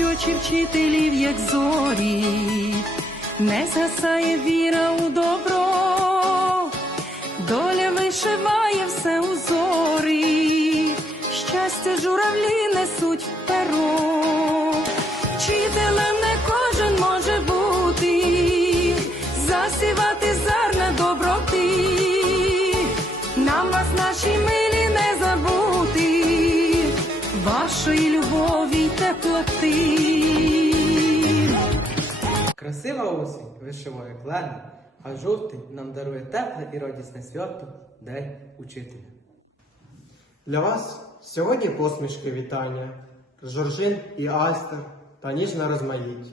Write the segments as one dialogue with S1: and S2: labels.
S1: очі вчителів, як зорі, не згасає віра у добро, доля вишиває все у зорі, щастя журавлі несуть в перо. Вчителем вашої любові й теплоти.
S2: Красива осінь вишиває клени, а жовтий нам дарує тепле і радісне свято День учителя.
S3: Для вас сьогодні посмішки вітання, жоржин і айстер та ніжна розмаїть.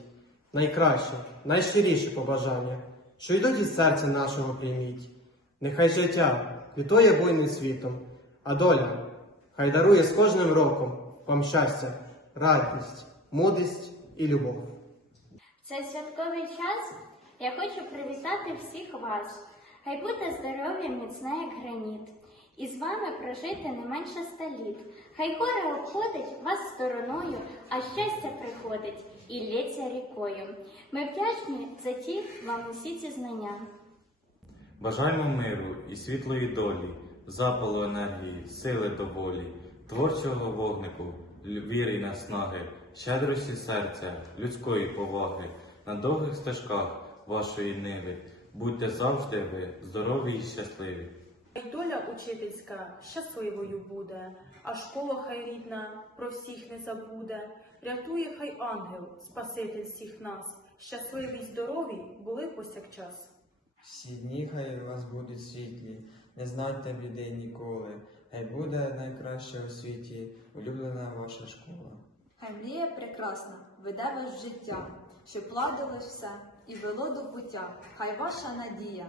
S3: Найкраще, найщиріші побажання, що йдуть із серця нашого прийміть. Нехай життя квітує буйним світом, а доля хай дарує з кожним роком вам щастя, радість, мудрість і любов.
S4: Цей святковий час я хочу привітати всіх вас. Хай буде здоров'я міцне, як граніт, і з вами прожити не менше ста літ. Хай горе обходить вас стороною, а щастя приходить і лється рікою. Ми вдячні за ті вам усі ці знання.
S5: Бажаємо миру і світлої долі, запалу енергії, сили до волі, творчого вогнику, віри й наснаги, щедрості серця, людської поваги, на довгих стежках вашої ниви. Будьте завжди ви здорові і щасливі.
S6: Хай доля учительська щасливою буде, а школа хай рідна про всіх не забуде. Рятує хай ангел, спаситель всіх нас, щасливі й здорові були повсякчас.
S7: Всі дні хай у вас будуть світлі, не знайте біди ніколи. Хай буде найкраща у світі, улюблена ваша школа.
S8: Хай мрія прекрасна веде вас в життя, щоб ладилось все і вело до пуття. Хай ваша надія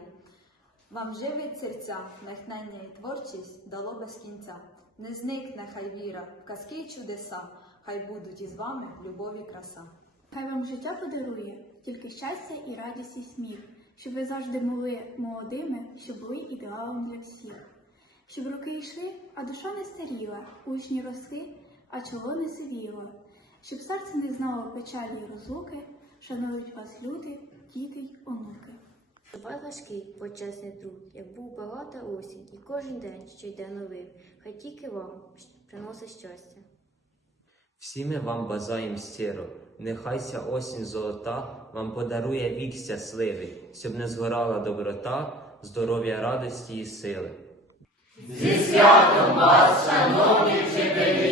S8: вам живить серця, натхнення і творчість дало без кінця. Не зникне хай віра в казки й чудеса, хай будуть із вами любов і краса.
S9: Хай вам життя подарує тільки щастя і радість і сміх, щоб ви завжди були молодими, щоб були ідеалом для всіх. Щоб роки йшли, а душа не старіла, учні росли, а чоло не сивіло. Щоб серце не знало печалі й розлуки, шанують вас люди, діти й онуки.
S10: Давай важкий, почесний труд, як був багата осінь, і кожен день, що йде новий, хай тільки вам приносить щастя.
S11: Всі ми вам бажаємо щиро, нехай ця осінь золота вам подарує вік щасливий, щоб не згорала доброта, здоров'я, радості і сили.
S1: святом вас, шановні вчителі.